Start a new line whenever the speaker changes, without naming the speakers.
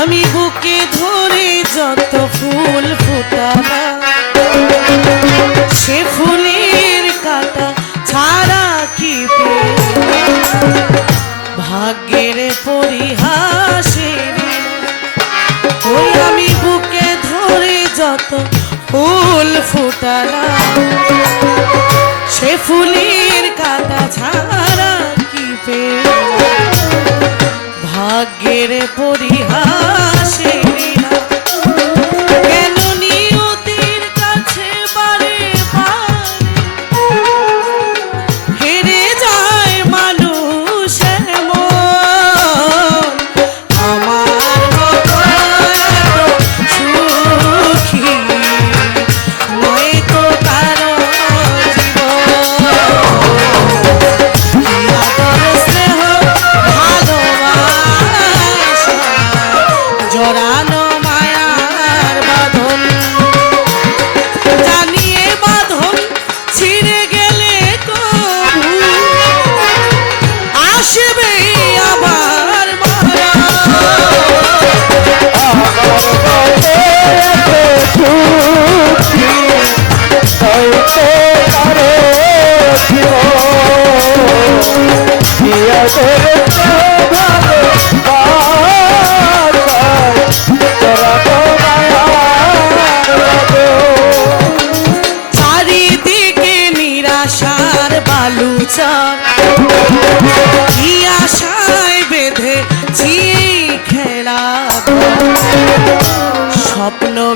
আমি বুকে ধরে যত ফুল ফুটাবা, সে ফুলের কাটা ছাড়া কি ভাগ্যের পরিহাসে ওই আমি বুকে ধরে যত ফুল ফুটালা সে ফুলের কাটা ছাড়া